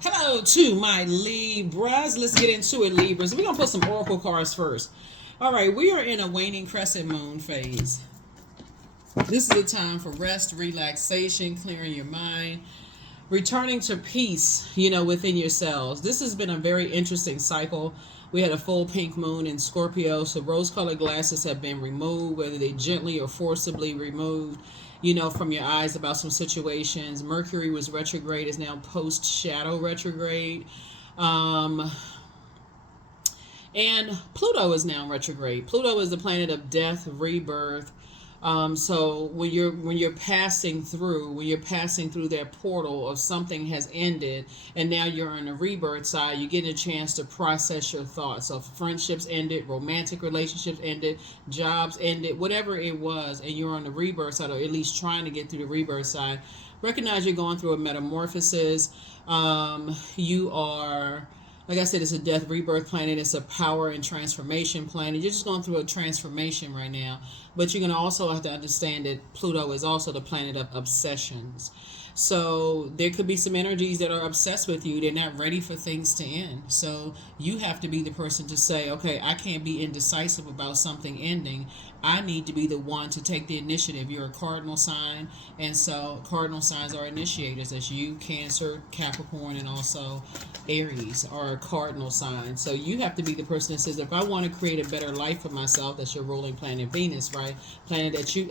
Hello to my Libras. Let's get into it, Libras. We're going to put some oracle cards first. All right, we are in a waning crescent moon phase. This is a time for rest, relaxation, clearing your mind, returning to peace, within yourselves. This has been a very interesting cycle. We had a full pink moon in Scorpio, so rose colored glasses have been removed, whether they gently or forcibly removed, from your eyes about some situations. Mercury was retrograde, is now post shadow retrograde. Um, and Pluto is now retrograde. Pluto is the planet of death, rebirth. So when you're passing through that portal of something has ended, and now you're on the rebirth side, you get a chance to process your thoughts. So friendships ended, romantic relationships ended, jobs ended, whatever it was, and you're on the rebirth side, or at least trying to get through the rebirth side. Recognize you're going through a metamorphosis. You are, like I said, it's a death rebirth planet. It's a power and transformation planet. You're just going through a transformation right now. But you're going to also have to understand that Pluto is also the planet of obsessions. So there could be some energies that are obsessed with you. They're not ready for things to end. So you have to be the person to say, okay, I can't be indecisive about something ending. I need to be the one to take the initiative. You're a cardinal sign, and so cardinal signs are initiators. That's you, Cancer, Capricorn, and also Aries are a cardinal sign. So you have to be the person that says, if I want to create a better life for myself, that's your ruling planet Venus, right? Planet that you,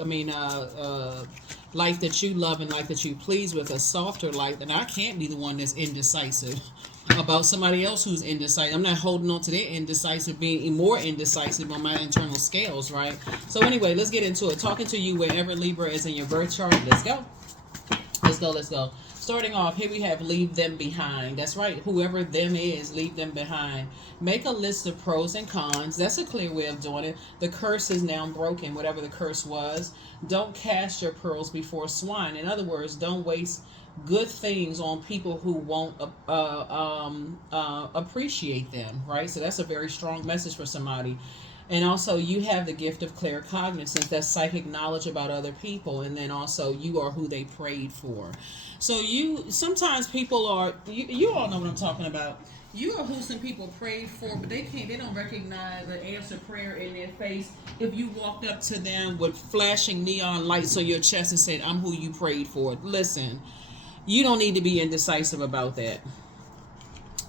life that you love and life that you please with, a softer life, then I can't be the one that's indecisive about somebody else who's indecisive. I'm not holding on to their indecisive, being more indecisive on my internal scales, right? So anyway, let's get into it. Talking to you wherever Libra is in your birth chart. Let's go. Let's go. Let's go. Starting off, here we have leave them behind. That's right. Whoever them is, leave them behind. Make a list of pros and cons. That's a clear way of doing it. The curse is now broken, whatever the curse was. Don't cast your pearls before swine. In other words, don't waste good things on people who won't appreciate them, right? So that's a very strong message for somebody. And also, you have the gift of claircognizance, that's psychic knowledge about other people, and then also you are who they prayed for. So sometimes people are, you all know what I'm talking about. You are who some people prayed for, but they don't recognize the answer prayer in their face. If you walked up to them with flashing neon lights on your chest and said, I'm who you prayed for. Listen, you don't need to be indecisive about that.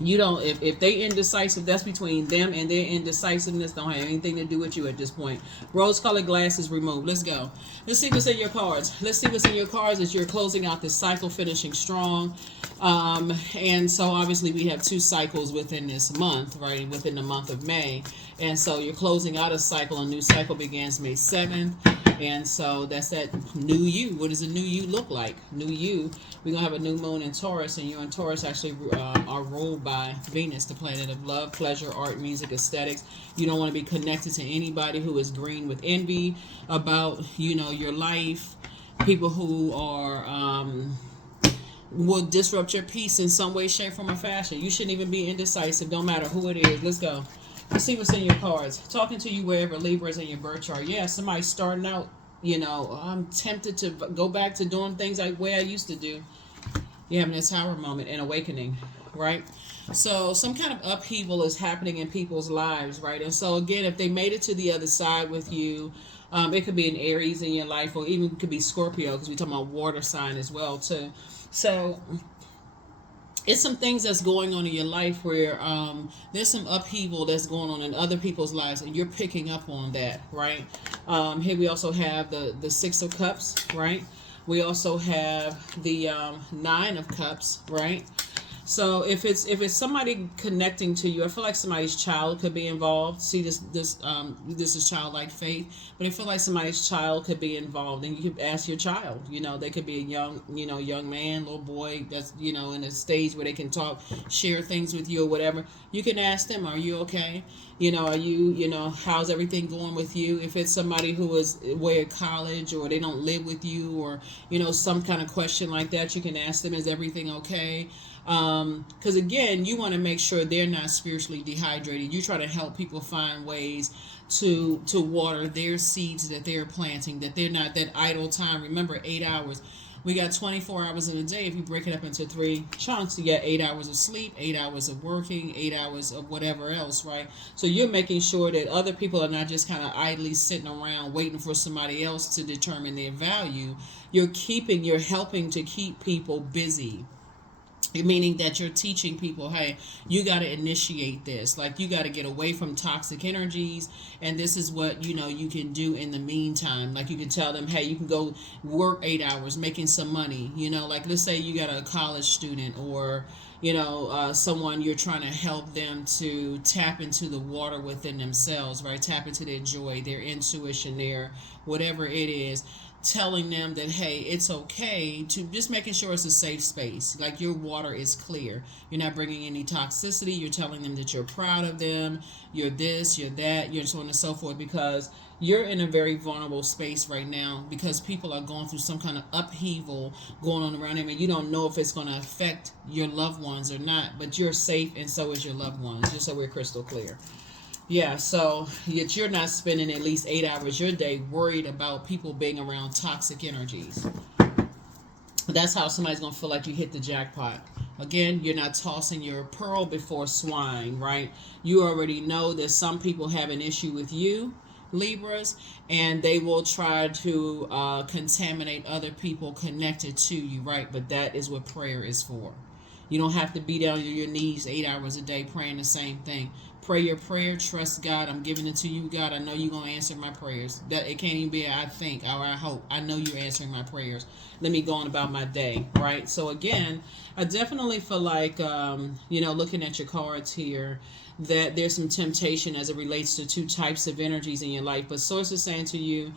You don't, if they indecisive, that's between them, and their indecisiveness don't have anything to do with you at this point. Rose colored glasses removed. Let's go. Let's see what's in your cards. Let's see what's in your cards as you're closing out this cycle, finishing strong. And so obviously we have two cycles within this month, right? Within the month of May. And so you're closing out a cycle. A new cycle begins May 7th. And so that's that new you. What does a new you look like? New you. We're going to have a new moon in Taurus, and you and Taurus actually are ruled by Venus, the planet of love, pleasure, art, music, aesthetics. You don't want to be connected to anybody who is green with envy about, your life. People who are will disrupt your peace in some way, shape, form, or fashion. You shouldn't even be indecisive. Don't matter who it is. Let's go. Let's see what's in your cards. Talking to you wherever Libra is in your birth chart. Yeah, somebody starting out, I'm tempted to go back to doing things like way I used to do. You're having a tower moment and awakening, right? So some kind of upheaval is happening in people's lives, right? And so again, if they made it to the other side with you, it could be an Aries in your life, or even could be Scorpio, because we're talking about water sign as well too. So it's some things that's going on in your life where there's some upheaval that's going on in other people's lives, and you're picking up on that, right? Here we also have the Six of Cups, right? We also have the Nine of Cups, right? So if it's somebody connecting to you, I feel like somebody's child could be involved. See, this is childlike faith, but I feel like somebody's child could be involved, and you could ask your child. They could be a young man, little boy that's in a stage where they can talk, share things with you or whatever. You can ask them, "Are you okay? Are you how's everything going with you?" If it's somebody who is away at college, or they don't live with you, or some kind of question like that, you can ask them, "Is everything okay?" Because again, you want to make sure they're not spiritually dehydrated. You try to help people find ways to water their seeds that they're planting, that they're not that idle time. Remember, 8 hours. We got 24 hours in a day. If you break it up into three chunks, you get 8 hours of sleep, 8 hours of working, 8 hours of whatever else, right? So you're making sure that other people are not just kind of idly sitting around waiting for somebody else to determine their value. You're helping to keep people busy, meaning that you're teaching people, hey, you got to initiate this, like you got to get away from toxic energies, and this is what you can do in the meantime. Like you can tell them, hey, you can go work 8 hours making some money, like let's say you got a college student, or someone you're trying to help them to tap into the water within themselves, right? Tap into their joy, their intuition, their whatever it is, telling them that, hey, it's okay, to just making sure it's a safe space, like your water is clear, you're not bringing any toxicity, you're telling them that you're proud of them, you're this, you're that, you're so on and so forth, because you're in a very vulnerable space right now, because people are going through some kind of upheaval going on around them, and you don't know if it's going to affect your loved ones or not, but you're safe, and so is your loved ones, just so we're crystal clear. Yeah, so yet you're not spending at least 8 hours your day worried about people being around toxic energies. That's how somebody's going to feel like you hit the jackpot. Again, you're not tossing your pearl before swine, right? You already know that some people have an issue with you, Libras, and they will try to contaminate other people connected to you, right? But that is what prayer is for. You don't have to be down on your knees 8 hours a day praying the same thing. Pray your prayer. Trust God. I'm giving it to you, God. I know you're going to answer my prayers. That it can't even be a I think or I hope. I know you're answering my prayers. Let me go on about my day, right? So again, I definitely feel like, looking at your cards here, that there's some temptation as it relates to two types of energies in your life. But Source is saying to you,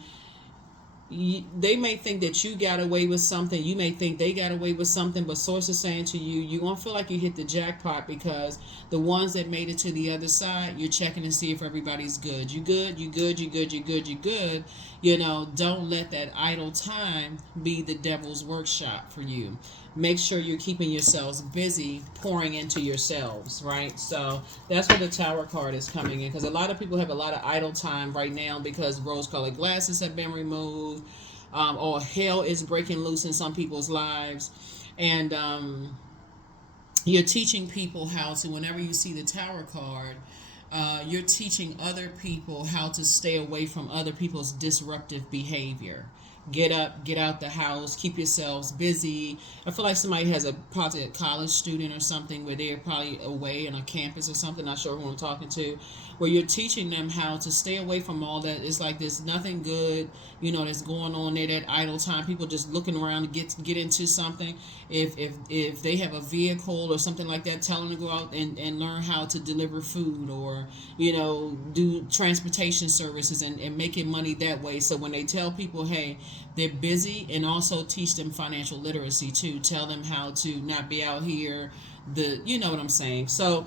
they may think that you got away with something, you may think they got away with something, but Source is saying to you, you won't feel like you hit the jackpot, because the ones that made it to the other side, you're checking to see if everybody's good. You good, you good, you good, you good, you good. Don't let that idle time be the devil's workshop for you. Make sure you're keeping yourselves busy, pouring into yourselves, right? So that's where the Tower card is coming in, because a lot of people have a lot of idle time right now because rose-colored glasses have been removed, or hell is breaking loose in some people's lives, and you're teaching people how to, whenever you see the Tower card, you're teaching other people how to stay away from other people's disruptive behavior. Get up, get out the house, keep yourselves busy. I feel like somebody has probably a college student or something where they're probably away on a campus or something, not sure who I'm talking to, where you're teaching them how to stay away from all that. It's like there's nothing good, that's going on there, that idle time. People just looking around to get into something. If they have a vehicle or something like that, tell them to go out and learn how to deliver food, or, do transportation services and making money that way. So when they tell people, hey, they're busy, and also teach them financial literacy too. Tell them how to not be out here, you know what I'm saying. So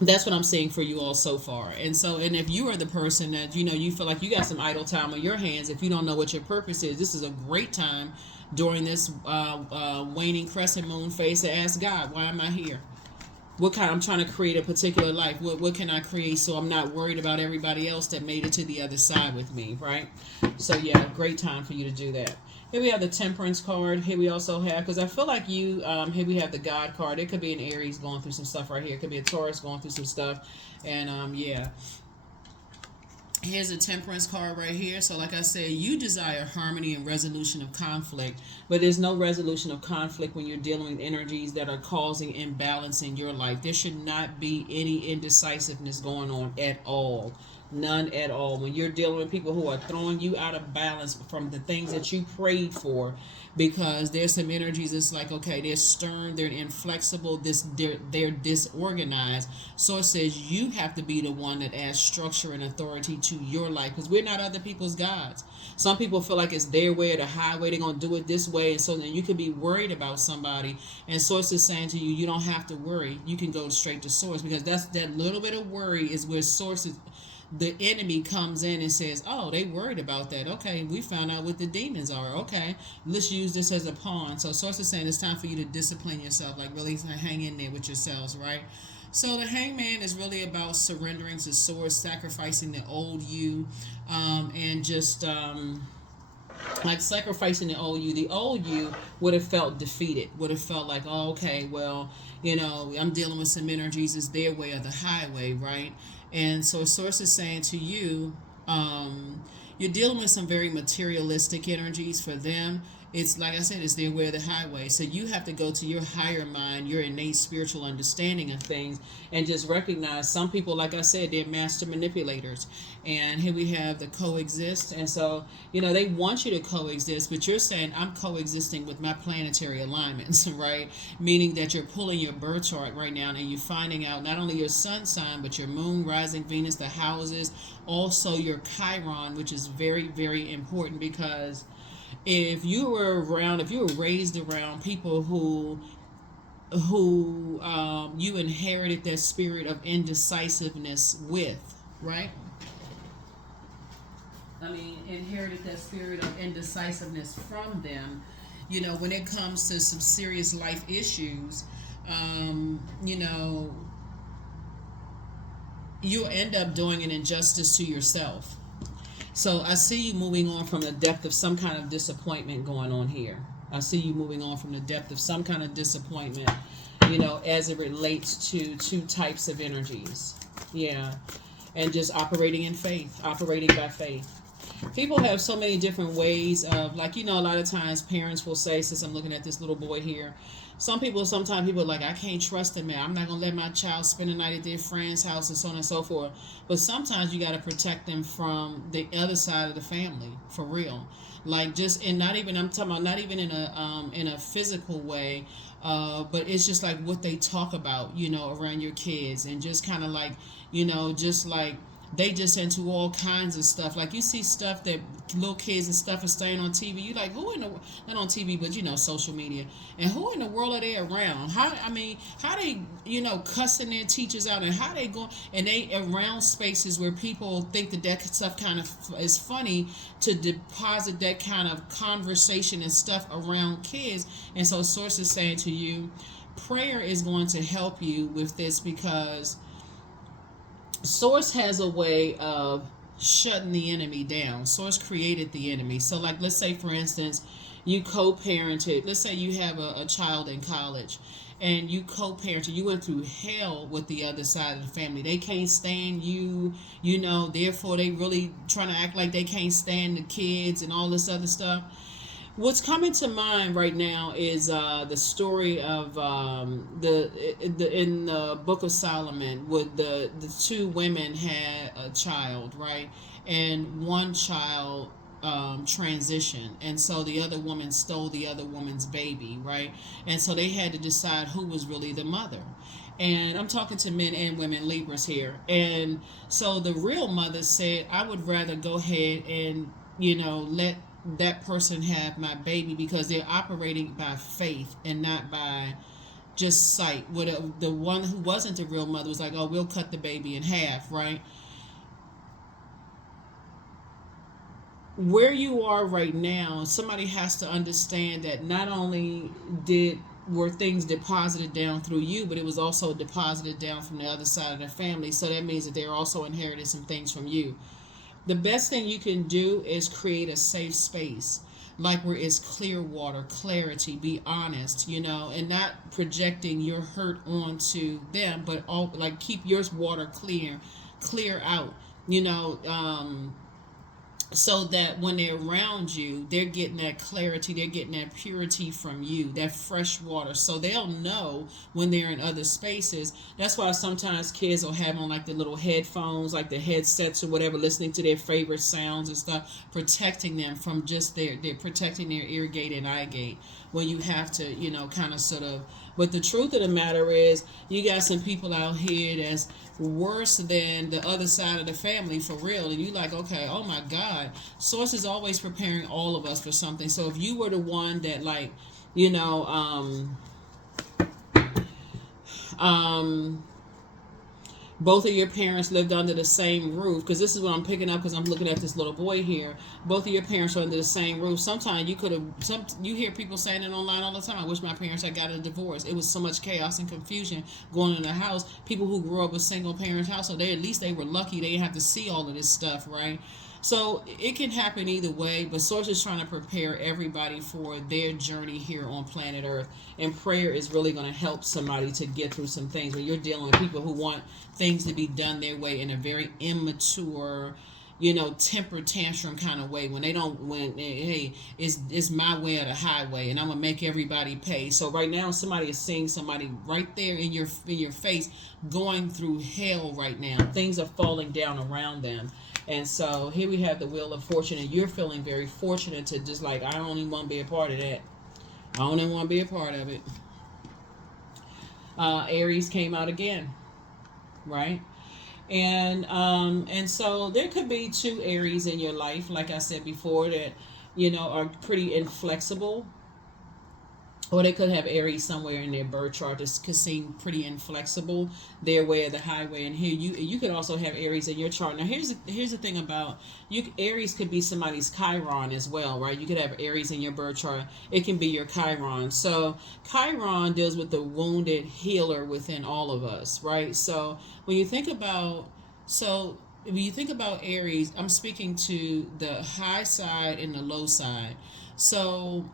that's what I'm saying for you all so far. And if you are the person that, you feel like you got some idle time on your hands, if you don't know what your purpose is, this is a great time during this waning crescent moon phase to ask God, why am I here? I'm trying to create a particular life. What can I create so I'm not worried about everybody else that made it to the other side with me, right? So yeah, great time for you to do that. Here we have the Temperance card. Here we also have, because I feel like you, here we have the God card. It could be an Aries going through some stuff right here. It could be a Taurus going through some stuff. And yeah. Here's a Temperance card right here. So like I said, you desire harmony and resolution of conflict, but there's no resolution of conflict when you're dealing with energies that are causing imbalance in your life. There should not be any indecisiveness going on at all. None at all. When you're dealing with people who are throwing you out of balance from the things that you prayed for, because there's some energies, it's like, okay, they're stern, they're inflexible, they're disorganized. So it says you have to be the one that adds structure and authority to your life, because we're not other people's gods. Some people feel like it's their way or the highway, they're going to do it this way, and so then you can be worried about somebody, and Source is saying to you, you don't have to worry. You can go straight to Source, because that little bit of worry is where Source is. The enemy comes in and says, oh, they worried about that. Okay, we found out what the demons are. Okay, let's use this as a pawn. So Source is saying it's time for you to discipline yourself, like really hang in there with yourselves, right? So the Hangman is really about surrendering to Source, sacrificing the old you, and just like sacrificing the old you would have felt defeated, would have felt like, oh, okay, well, I'm dealing with some energies, is their way or the highway, right? And so source is saying to you, you're dealing with some very materialistic energies for them. It's like I said, it's their way or the highway. So you have to go to your higher mind, your innate spiritual understanding of things, and just recognize some people, like I said, they're master manipulators. And here we have the coexist. And so, they want you to coexist, but you're saying, I'm coexisting with my planetary alignments, right? Meaning that you're pulling your birth chart right now and you're finding out not only your sun sign, but your moon, rising, Venus, the houses, also your Chiron, which is very, very important, because if you were raised around people who you inherited that spirit of indecisiveness with, right? Inherited that spirit of indecisiveness from them, when it comes to some serious life issues, you'll end up doing an injustice to yourself. So I see you moving on from the depth of some kind of disappointment going on here. I see you moving on from the depth of some kind of disappointment, as it relates to two types of energies. Yeah. And just operating in faith, operating by faith. People have so many different ways of, like, a lot of times parents will say, since I'm looking at this little boy here, sometimes people are like, I can't trust him, man. I'm not going to let my child spend the night at their friend's house and so on and so forth. But sometimes you got to protect them from the other side of the family, for real. Like, just, and not even, I'm talking about not even in a physical way, but it's just like what they talk about, around your kids, and just kind of like, just like, they just into all kinds of stuff. Like, you see stuff that little kids and stuff are saying on TV. You like, who in the, not on TV, but social media, and who in the world are they around? How they cussing their teachers out, and how they go, and they around spaces where people think that stuff kind of is funny, to deposit that kind of conversation and stuff around kids. And so source is saying to you, prayer is going to help you with this, because Source has a way of shutting the enemy down. Source created the enemy. So, like, let's say, for instance, you co-parented. Let's say you have a child in college, and you co-parented. You went through hell with the other side of the family. They can't stand you, therefore they really trying to act like they can't stand the kids and all this other stuff. What's coming to mind right now is the story of in the Book of Solomon, with the two women had a child, right? And one child transitioned, and so the other woman stole the other woman's baby, right? And so they had to decide who was really the mother. And I'm talking to men and women, Libras here. And so the real mother said, I would rather go ahead and let that person have my baby, because they're operating by faith and not by just sight. What the one who wasn't the real mother was like, oh, we'll cut the baby in half, right? Where you are right now, somebody has to understand that not only were things deposited down through you, but it was also deposited down from the other side of the family. So that means that they're also inherited some things from you. The best thing you can do is create a safe space, like where it's clear water, clarity, be honest, and not projecting your hurt onto them, but like keep your water clear out, so that when they're around you, they're getting that clarity, they're getting that purity from you, that fresh water, so they'll know when they're in other spaces. That's why sometimes kids will have on like the little headphones, like the headsets or whatever, listening to their favorite sounds and stuff, protecting them from just they're protecting their ear gate and eye gate, when you have to, kind of sort of. But the truth of the matter is, you got some people out here that's worse than the other side of the family, for real. And you like, okay, oh my God. Source is always preparing all of us for something. So if you were the one that, like, both of your parents lived under the same roof, because this is what I'm picking up, because I'm looking at this little boy here. Both of your parents are under the same roof. Sometimes you hear people saying it online all the time, I wish my parents had gotten a divorce. It was so much chaos and confusion going in the house. People who grew up with single parent household, at least they were lucky. They didn't have to see all of this stuff, right? So it can happen either way, but Source is trying to prepare everybody for their journey here on planet Earth. And prayer is really going to help somebody to get through some things when you're dealing with people who want things to be done their way in a very immature, temper tantrum kind of way. When they don't, when hey, it's my way or the highway, and I'm gonna make everybody pay. So right now, somebody is seeing somebody right there in your face going through hell right now. Things are falling down around them. And so here we have the Wheel of Fortune, and you're feeling very fortunate to just like, I don't even want to be a part of that. I don't even want to be a part of it. Aries came out again, right? And so there could be two Aries in your life, like I said before, that are pretty inflexible, or they could have Aries somewhere in their birth chart that could seem pretty inflexible, their way or the highway. And here you could also have Aries in your chart. Now here's the thing about you. Aries could be somebody's Chiron as well, right? You could have Aries in your birth chart. It can be your Chiron. So Chiron deals with the wounded healer within all of us, right? So when you think about Aries, I'm speaking to the high side and the low side. So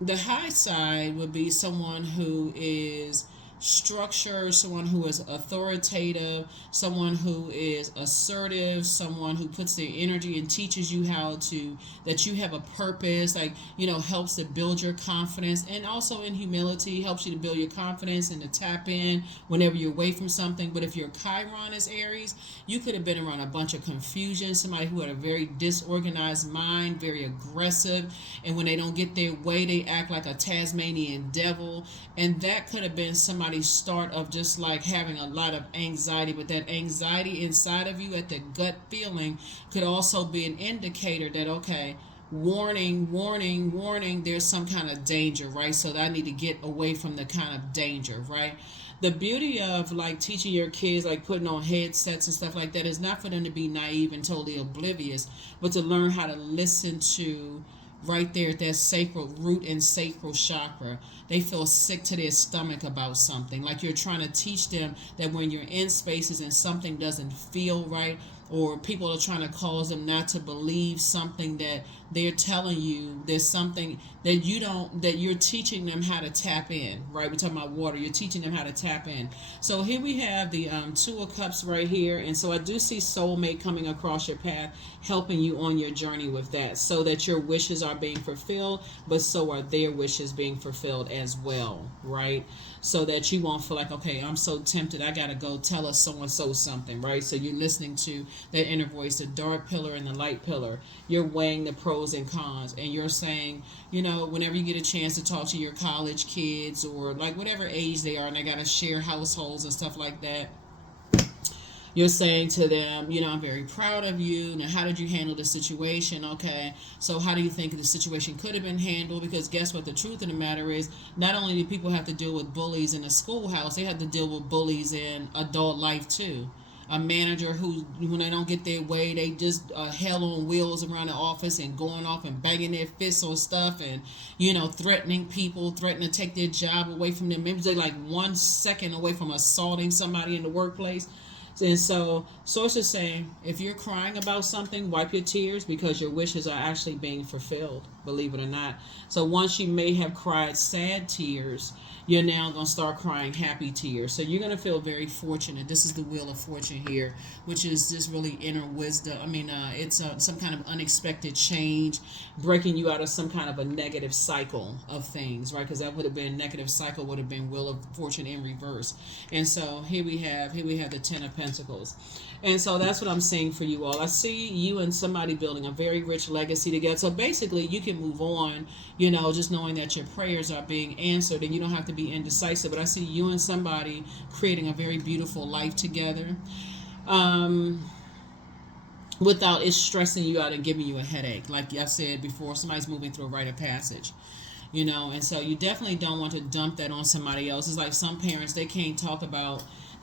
the high side would be someone who is structured, someone who is authoritative, someone who is assertive, someone who puts their energy and teaches you that you have a purpose, like, helps to build your confidence, and also in humility helps you to build your confidence and to tap in whenever you're away from something. But if your Chiron is Aries, you could have been around a bunch of confusion, somebody who had a very disorganized mind, very aggressive, and when they don't get their way, they act like a Tasmanian devil. And that could have been somebody's start of just like having a lot of anxiety. But that anxiety inside of you at the gut feeling could also be an indicator that, okay, warning, warning, warning, there's some kind of danger, right? So that I need to get away from the kind of danger, right? The beauty of like teaching your kids, like putting on headsets and stuff like that, is not for them to be naive and totally oblivious, but to learn how to listen to right there at that sacral root and sacral chakra. They feel sick to their stomach about something. Like you're trying to teach them that when you're in spaces and something doesn't feel right, or people are trying to cause them not to believe something that they're telling you, there's something that you're teaching them how to tap in, right? We're talking about water. You're teaching them how to tap in. So here we have the Two of Cups right here. And so I do see soulmate coming across your path, helping you on your journey with that, so that your wishes are being fulfilled, but so are their wishes being fulfilled as well, right? So that you won't feel like, okay, I'm so tempted, I gotta go tell us so-and-so something, right? So you're listening to that inner voice, the dark pillar and the light pillar. You're weighing the pros and cons, and you're saying, whenever you get a chance to talk to your college kids, or like whatever age they are, and they gotta share households and stuff like that, you're saying to them, I'm very proud of you. Now, how did you handle the situation? Okay, so how do you think the situation could have been handled? Because guess what? The truth of the matter is, not only do people have to deal with bullies in the schoolhouse, they have to deal with bullies in adult life too. A manager who, when they don't get their way, they just hell on wheels around the office and going off and banging their fists on stuff, and threatening people, threatening to take their job away from them. Maybe they're like 1 second away from assaulting somebody in the workplace. And so Source is saying, if you're crying about something, wipe your tears, because your wishes are actually being fulfilled, believe it or not. So once you may have cried sad tears, you're now going to start crying happy tears. So you're going to feel very fortunate. This is the Wheel of Fortune here, which is just really inner wisdom. It's some kind of unexpected change, breaking you out of some kind of a negative cycle of things, right? Because that would have been negative cycle, would have been Wheel of Fortune in reverse. And so here we have the Ten of Pentacles. And so that's what I'm seeing for you all. I see you and somebody building a very rich legacy together. So basically you can move on, just knowing that your prayers are being answered, and you don't have to be indecisive. But I see you and somebody creating a very beautiful life together, without it stressing you out and giving you a headache. Like I said before, somebody's moving through a rite of passage. And so you definitely don't want to dump that on somebody else. It's like some parents, they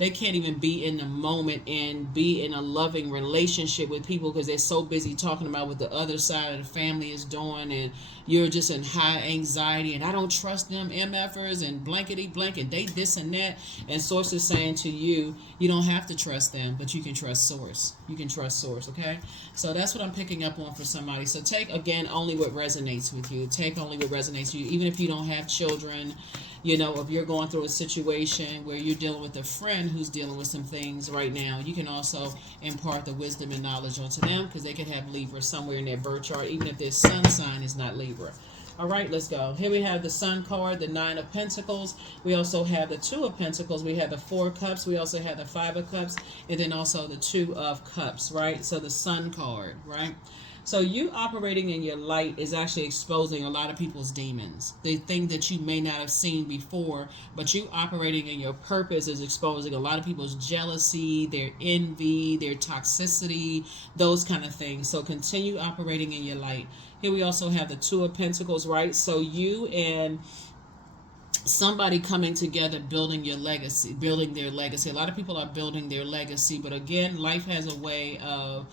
they can't even be in the moment and be in a loving relationship with people because they're so busy talking about what the other side of the family is doing, and you're just in high anxiety, and I don't trust them MFers and blankety blanket, they this and that. And Source is saying to you, you don't have to trust them, but you can trust Source. You can trust Source, okay? So that's what I'm picking up on for somebody. So take, again, only what resonates with you. Take only what resonates with you. Even if you don't have children, you know, if you're going through a situation where you're dealing with a friend who's dealing with some things right now, you can also impart the wisdom and knowledge onto them because they could have Libra somewhere in their birth chart, even if their sun sign is not Libra. All right, let's go. Here we have the Sun card, the Nine of Pentacles. We also have the Two of Pentacles. We have the Four of Cups. We also have the Five of Cups. And then also the Two of Cups, right? So the Sun card, right? So you operating in your light is actually exposing a lot of people's demons. The thing that you may not have seen before, but you operating in your purpose is exposing a lot of people's jealousy, their envy, their toxicity, those kind of things. So continue operating in your light. Here we also have the Two of Pentacles, right? So you and somebody coming together, building your legacy, building their legacy. A lot of people are building their legacy, but again, life has a way of,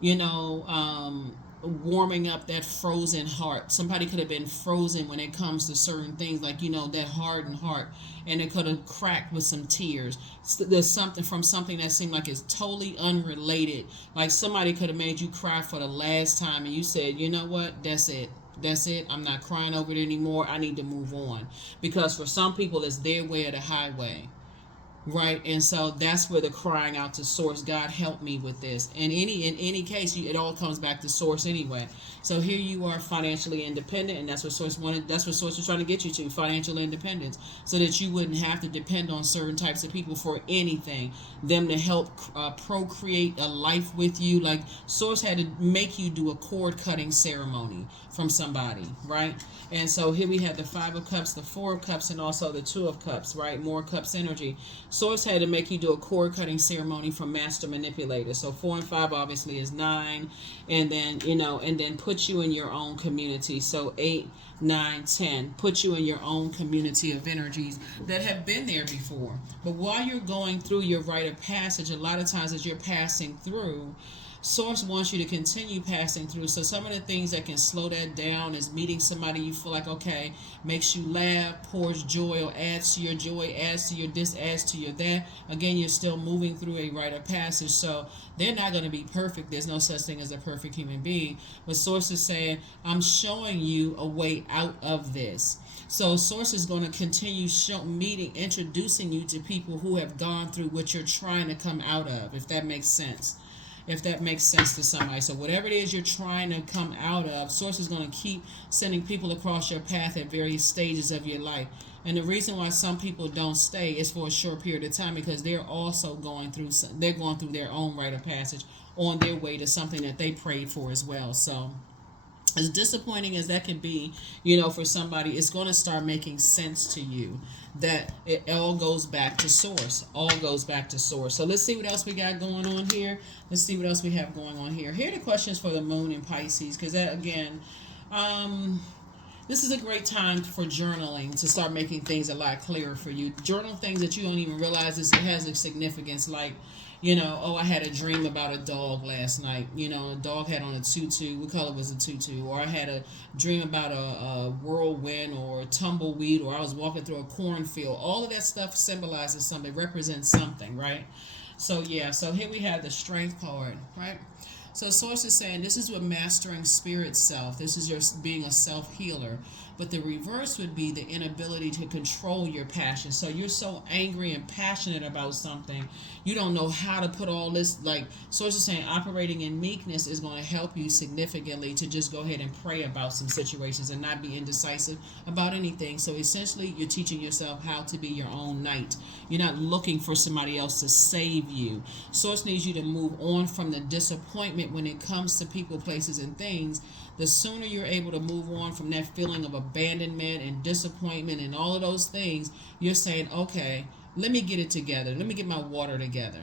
you know, warming up that frozen heart. Somebody could have been frozen when it comes to certain things, like, you know, that hardened heart, and it could have cracked with some tears. There's something from something that seemed like it's totally unrelated. Like somebody could have made you cry for the last time, and you said, you know what, that's it. That's it. I'm not crying over it anymore. I need to move on. Because for some people, it's their way or the highway. Right, and so that's where the crying out to Source, God help me with this. And in any case, it all comes back to Source anyway. So here you are, financially independent, and that's what Source wanted. That's what Source was trying to get you to, financial independence, so that you wouldn't have to depend on certain types of people for anything. Them to help procreate a life with you. Like Source had to make you do a cord cutting ceremony from somebody, right? And so here we have the Five of Cups, the Four of Cups, and also the Two of Cups, right? More Cups energy. Source had to make you do a cord cutting ceremony from master manipulator. So 4 and 5 obviously is 9, and then, you know, and then put you in your own community. So 8, 9, 10, put you in your own community of energies that have been there before. But while you're going through your rite of passage, a lot of times as you're passing through, Source wants you to continue passing through. So some of the things that can slow that down is meeting somebody you feel like, okay, makes you laugh, pours joy, or adds to your joy, adds to your this, adds to your that. Again, you're still moving through a rite of passage. So they're not going to be perfect. There's no such thing as a perfect human being. But Source is saying, I'm showing you a way out of this. So Source is going to continue introducing you to people who have gone through what you're trying to come out of, if that makes sense. If that makes sense to somebody. So whatever it is you're trying to come out of, Source is going to keep sending people across your path at various stages of your life. And the reason why some people don't stay is for a short period of time, because they're also going through their own rite of passage on their way to something that they prayed for as well. So as disappointing as that can be, you know, for somebody, it's going to start making sense to you that it all goes back to Source. All goes back to Source. So let's see what else we got going on here. Let's see what else we have going on here. Here are the questions for the Moon in Pisces, because that, again, this is a great time for journaling to start making things a lot clearer for you. Journal things that you don't even realize it has a significance, like, you know, oh, I had a dream about a dog last night. You know, a dog had on a tutu. What color was the tutu? Or I had a dream about a whirlwind or a tumbleweed, or I was walking through a cornfield. All of that stuff symbolizes something, represents something, right? So, yeah, so here we have the Strength card, right? So Source is saying this is what mastering spirit self. This is your being a self-healer. But the reverse would be the inability to control your passion. So you're so angry and passionate about something, you don't know how to put all this, like Source is saying, operating in meekness is going to help you significantly to just go ahead and pray about some situations and not be indecisive about anything. So essentially, you're teaching yourself how to be your own knight. You're not looking for somebody else to save you. Source needs you to move on from the disappointment when it comes to people, places, and things. The sooner you're able to move on from that feeling of abandonment and disappointment and all of those things, you're saying, okay, let me get it together. Let me get my water together.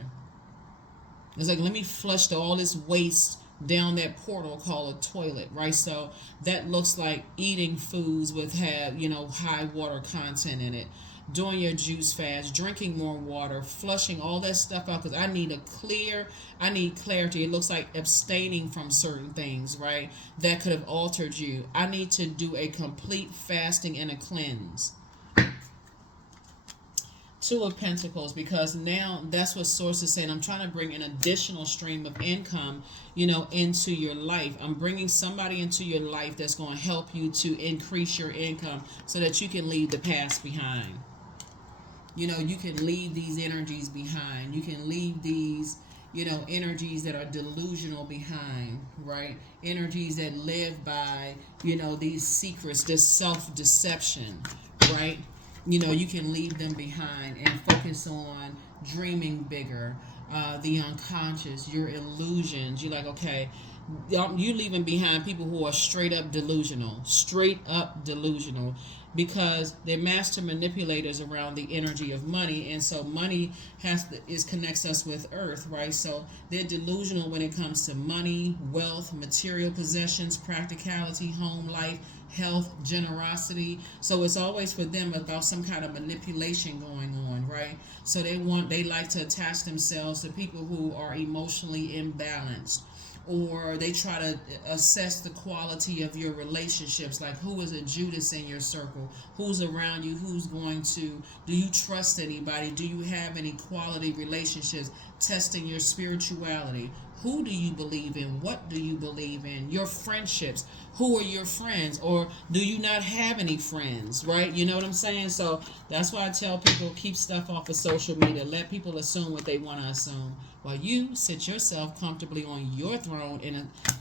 It's like, let me flush all this waste down that portal called a toilet, right? So that looks like eating foods with high water content in it. doing your juice fast, drinking more water, flushing all that stuff out, because I need clarity. It looks like abstaining from certain things, right? That could have altered you. I need to do a complete fasting and a cleanse. Two of Pentacles, because now that's what Source is saying. I'm trying to bring an additional stream of income, into your life. I'm bringing somebody into your life that's going to help you to increase your income so that you can leave the past behind. You can leave these energies behind. You can leave these, energies that are delusional behind, right? Energies that live by, these secrets, this self-deception, right? You can leave them behind and focus on dreaming bigger, the unconscious, your illusions. You're like, okay, you leaving behind people who are straight up delusional, because they're master manipulators around the energy of money, and so money connects us with earth, right? So they're delusional when it comes to money, wealth, material possessions, practicality, home life, health, generosity. So it's always for them about some kind of manipulation going on, right? So they like to attach themselves to people who are emotionally imbalanced, or they try to assess the quality of your relationships, like who is a Judas in your circle, who's around you, do you trust anybody, do you have any quality relationships, testing your spirituality. Who do you believe in? What do you believe in? Your friendships. Who are your friends? Or do you not have any friends? Right? You know what I'm saying? So that's why I tell people, keep stuff off of social media. Let people assume what they want to assume, while you sit yourself comfortably on your throne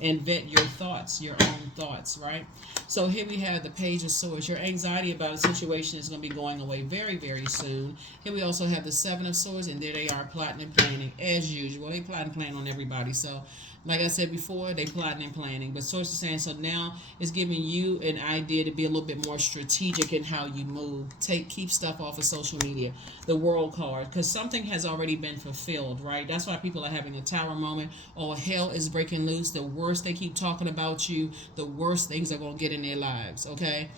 and vet your thoughts, your own thoughts, right? So here we have the Page of Swords. Your anxiety about a situation is going to be going away very, very soon. Here we also have the Seven of Swords, and there they are, plotting and planning as usual. They plot and plan on everybody. So like I said before, they plotting and planning. But Source is saying, so now it's giving you an idea to be a little bit more strategic in how you move. Keep stuff off of social media. The World card, because something has already been fulfilled, right? That's why people are having a Tower moment. Oh, hell is breaking loose. The worse they keep talking about you, the worse things are going to get in their lives, okay?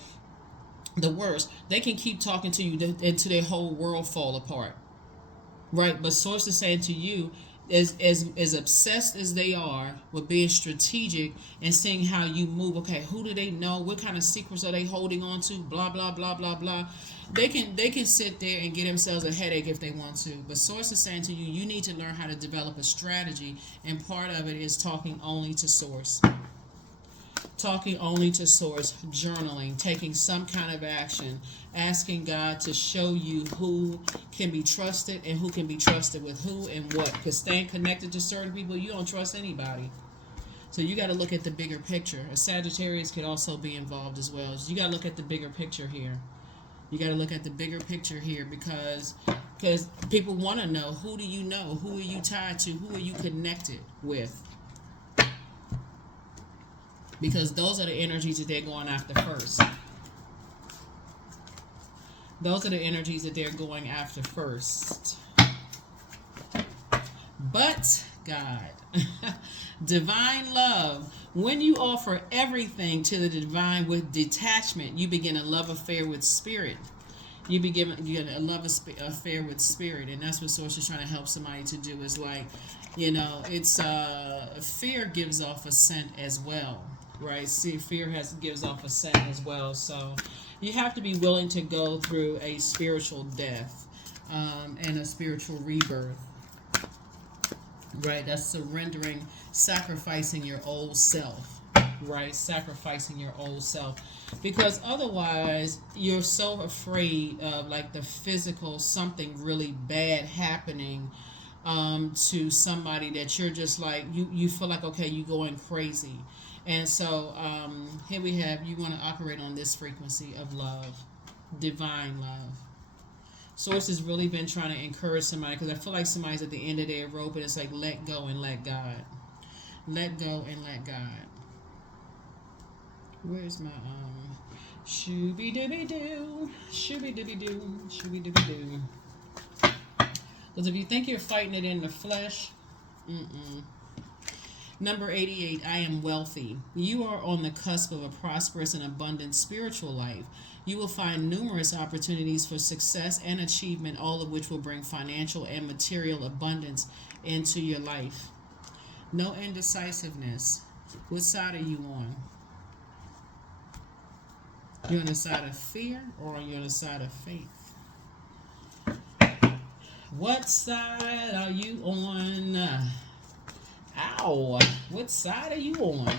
The worst. They can keep talking to you until their whole world fall apart, right? But Source is saying to you, as obsessed as they are with being strategic and seeing how you move, okay, who do they know, what kind of secrets are they holding on to, blah blah blah blah blah, they can sit there and get themselves a headache if they want to. But Source is saying to you, you need to learn how to develop a strategy, and part of it is talking only to Source. Talking only to Source, journaling, taking some kind of action, asking God to show you who can be trusted and who can be trusted with who and what. Because staying connected to certain people, you don't trust anybody. So you got to look at the bigger picture. A Sagittarius could also be involved as well. So you got to look at the bigger picture here. You got to look at the bigger picture here, because people want to know, who do you know? Who are you tied to? Who are you connected with? Because those are the energies that they're going after first. Those are the energies that they're going after first. But God, divine love. When you offer everything to the divine with detachment, you begin a love affair with spirit. You get a love affair with spirit, and that's what Source is trying to help somebody to do. Is like, it's fear gives off a scent as well. Right, see, fear gives off a scent as well. So you have to be willing to go through a spiritual death, and a spiritual rebirth. Right, that's surrendering, sacrificing your old self. Right, sacrificing your old self, because otherwise you're so afraid of like the physical, something really bad happening to somebody, that you're just like, you feel like, okay, you're going crazy. And so here we have, you want to operate on this frequency of love, divine love. Source has really been trying to encourage somebody, because I feel like somebody's at the end of their rope, and it's like, let go and let God. Let go and let God. Where's my shooby-dooby-doo, shooby-dooby-doo, shooby-dooby-doo. Because if you think you're fighting it in the flesh, Number 88, I am wealthy. You are on the cusp of a prosperous and abundant spiritual life. You will find numerous opportunities for success and achievement, all of which will bring financial and material abundance into your life. No indecisiveness. What side are you on? You're on the side of fear or are you on the side of faith? What side are you on? Ow. What side are you on?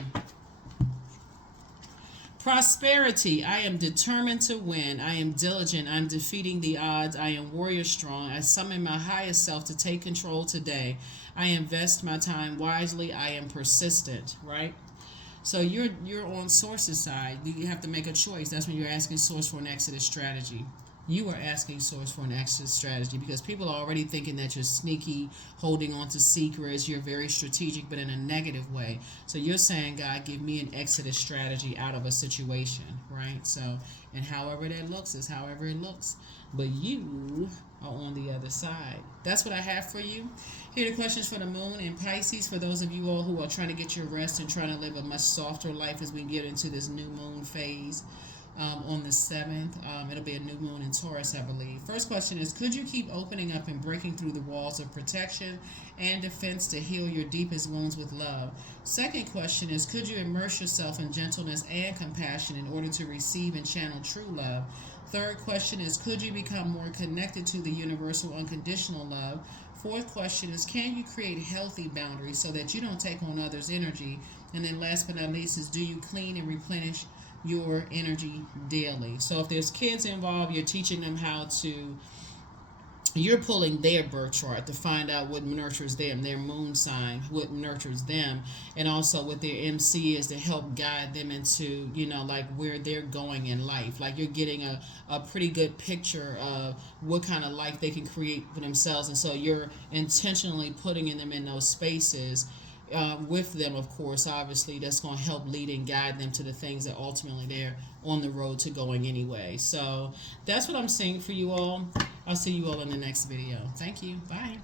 Prosperity. I am determined to win. I am diligent. I'm defeating the odds. I am warrior strong. I summon my highest self to take control today. I invest my time wisely. I am persistent, right? So you're on Source's side. You have to make a choice. That's when you're asking Source for an exit strategy. You are asking Source for an exit strategy because people are already thinking that you're sneaky, holding on to secrets. You're very strategic, but in a negative way. So you're saying, God, give me an exit strategy out of a situation, right? So, and however that looks is however it looks. But you are on the other side. That's what I have for you. Here are the questions for the moon in Pisces. For those of you all who are trying to get your rest and trying to live a much softer life as we get into this new moon phase. On the 7th. It'll be a new moon in Taurus, I believe. First question is, could you keep opening up and breaking through the walls of protection and defense to heal your deepest wounds with love? Second question is, could you immerse yourself in gentleness and compassion in order to receive and channel true love? Third question is, could you become more connected to the universal unconditional love? Fourth question is, can you create healthy boundaries so that you don't take on others' energy? And then last but not least is, do you clean and replenish your energy daily? So if there's kids involved, you're teaching them how to, you're pulling their birth chart to find out what nurtures them, their moon sign, what nurtures them, and also what their MC is to help guide them into, like where they're going in life. Like you're getting a pretty good picture of what kind of life they can create for themselves. And so you're intentionally putting them in those spaces with them, of course, obviously, that's going to help lead and guide them to the things that ultimately they're on the road to going anyway. So that's what I'm saying for you all. I'll see you all in the next video. Thank you. Bye.